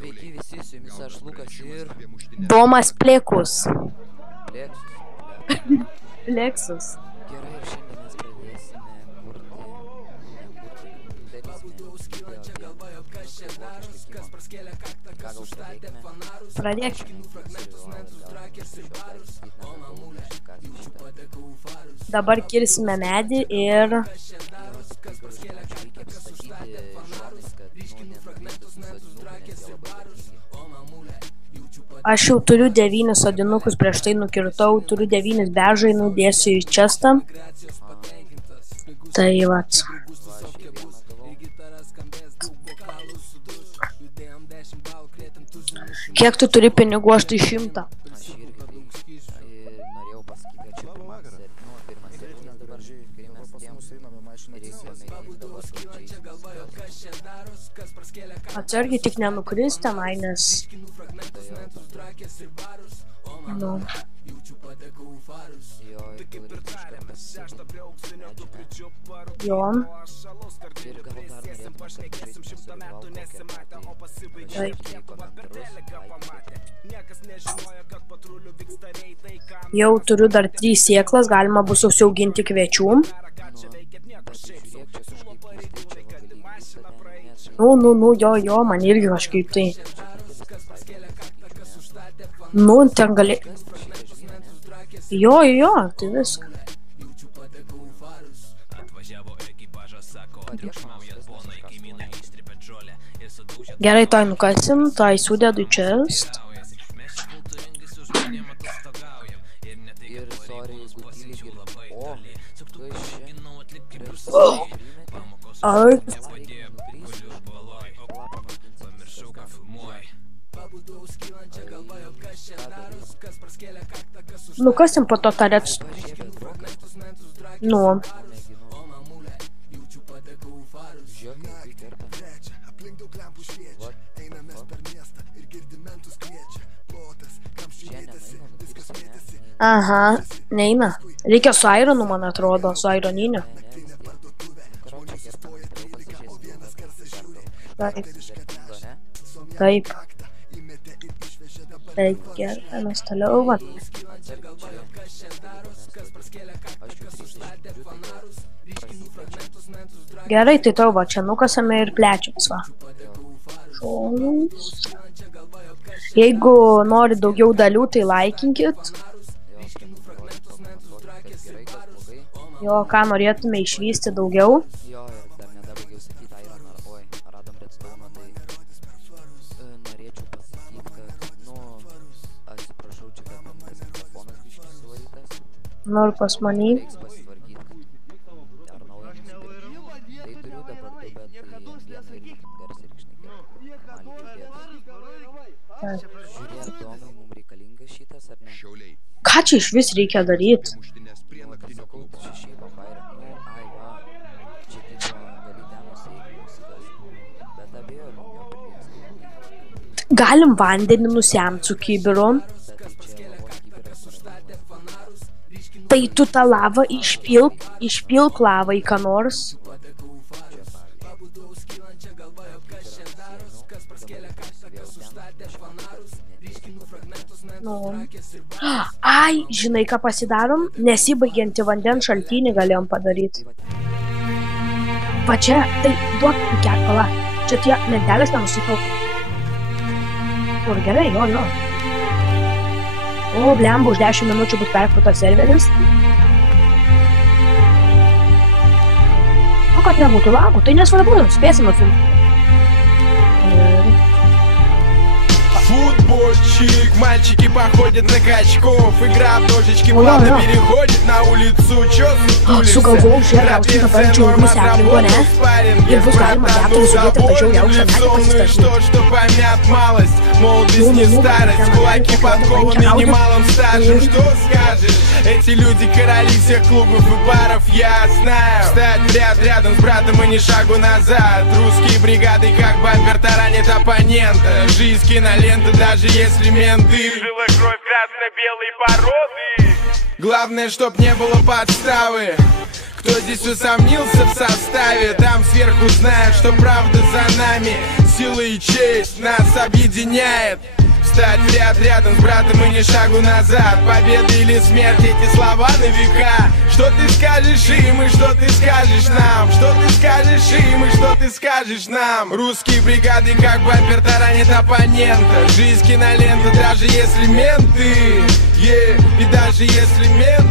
Sveiki visi, su jumis aš Lukas ir... Domas Plekus. Pleksus. Pleksus. Gerai, ir šiandien mes pradėsime Pradėk. Dabar kirsime medį ir... Aš jau turiu 9 sodinukus, prieš tai nukirtau, turiu 9 beržainų, dėsiu į čestą. Tai vat. Kiek tu turi pinigų, aš tai 100. Aš irgi norėjau pasakyti, kad čia pirmas sezonas dabar žiūrėjau, kai mes Atsargiai tik nenukris tenai, nes... Nu. Jo. Jau turiu dar 3 sėklas, galima bus užsiauginti kviečių. Nu, jo, man irgi kažkaip tai. Nu, ten gali... Jo, tai viską. Gerai, tai nukasim, tai sudedu į chest. Nukasim po to tarėts. Nu. Aha, neina. Reikia su ironu, man atrodo, su ironiniu. Taip. Taip, gerai, mes toliau, va. Gerai, tai tau, va, čia nukasame ir plečiams, va. Šaunus. Jeigu nori daugiau dalių, tai laikinkit. Jo, ką norėtume išvysti daugiau. Jo, ir dar nedabaigiau sakyti ironą, oi, radom redstone, tai norėčiau pasakyti, kad, atsiprašau, čia kad man tas mikrofonas biškis suvarytas. Nu ir pas manį. Reiks pasitvarkyti, kad ar naują nusipirkti. Tai turiu dabar, bet vieną irgi garsiai reik šnekėti. Žiūrėk, Domai, mums reikalingas šitas, ar ne? Ką čia iš vis reikia daryti? Galim vandenį nusemt su kibiru. Tai tu tą lavą išpilk lavą į ką nors. Nu. Ai, žinai ką pasidarom? Nesibaigiantį vandens šaltinį galėjom padaryti. Va čia, tai duok kerpalą. Čia tie lentelės nenusikau. Kur gerai, jo. O, blemba, už 10 minučių bus perkrautas serveris. O kad nebūtų lagų, tai nesvarbu, spėsime filmuoti. Футбольчик, мальчики походят на качков. Игра в ножички плавно переходит на улицу. Чё сутулись? Трапеция, норма, сработал спарринг. Хватану довольным лицом. Ну и что помят малость? Молодость не старость. Кулаки подкованы немалым стажем. Что скажешь? Эти люди короли всех клубов и баров, я знаю. Встать в ряд рядом с братом и ни шагу назад. Русские бригады как бампер таранят оппонента. Жизнь кинолента. Даже если менты жила кровь красно-белой породы. Главное, чтоб не было подставы. Кто здесь усомнился в составе, там сверху знают, что правда за нами. Сила и честь нас объединяет. Встать в ряд рядом с братом и ни шагу назад. Победа или смерть, эти слова на века. Что ты скажешь им и что ты скажешь нам? Что ты скажешь им и что ты скажешь нам? Русские бригады как бампер таранит оппонента. Жизнь кинолента, даже если менты, и даже если менты.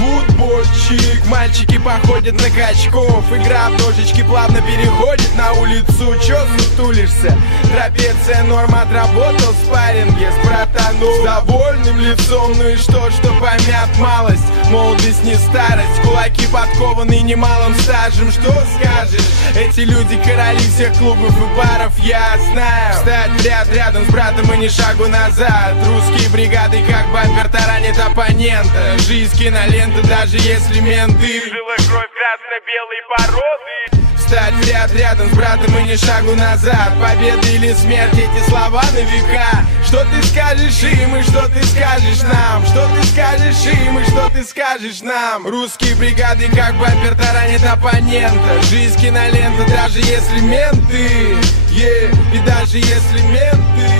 Футбольчик, мальчики походят на качков. Игра в ножички плавно переходит на улицу. Чё сутулишься? Трапеция норм, отработал спарринге с братаном. С довольным лицом, ну и что помят малость? Молодость не старость, кулаки подкованы немалым стажем. Что скажешь? Эти люди короли всех клубов и баров, я знаю. Встать в ряд рядом с братом и ни шагу назад. Русские бригады как бампер таранит оппонента. Жизнь кинолента, даже если менты. Жила кровь красно-белой породы. Встать в ряд рядом с братом и ни шагу назад. Победа или смерть, эти слова на века. Что ты скажешь им и что ты скажешь нам? Что ты скажешь им и что ты скажешь нам? Русские бригады как бампер таранит оппонента. Жизнь кинолента, даже если менты, и даже если менты.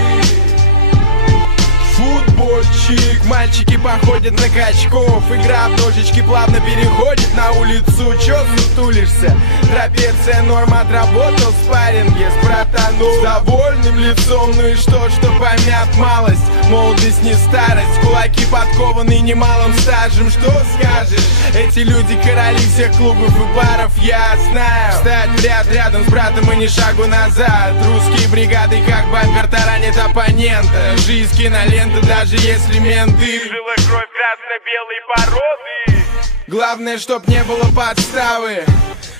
Футбольчик, мальчики походят на качков. Игра в ножички плавно переходит на улицу. Чё сутулишься? Трапеция норм, отработал спарринге с братаном. С довольным лицом, ну и что помят малость? Молодость не старость, кулаки подкованы немалым стажем. Что скажешь? Эти люди короли всех клубов и баров, я знаю. Встать в ряд рядом с братом и ни шагу назад. Русские бригады как бампер таранит оппонента. Жизнь кинолента, даже если менты. Жила кровь красно-белой породы. Главное, чтоб не было подставы.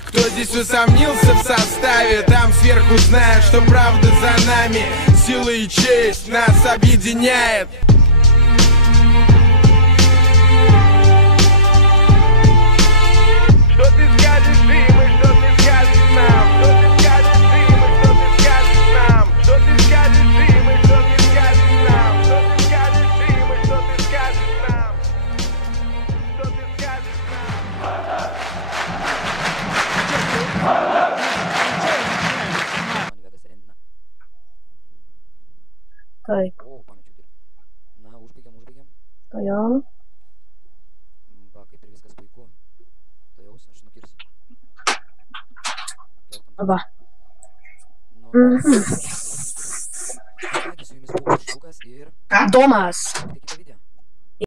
Кто здесь усомнился в составе, там сверху знают, что правда за нами. Сила и честь нас объединяет. Что ты скажешь им и что ты скажешь нам? Что ты скажешь им и что ты скажешь нам? Что ты скажешь им и что ты скажешь нам? Что ты скажешь им и что ты скажешь нам? Что ты скажешь нам? Kijk, Oo, pannetjes hier. Nou, hoe spik hem? стоял. Bak, ik привезка с пуйку. То я уснешь, ну кирс. Оба. Ну, своими штуками, штукас, и Домас.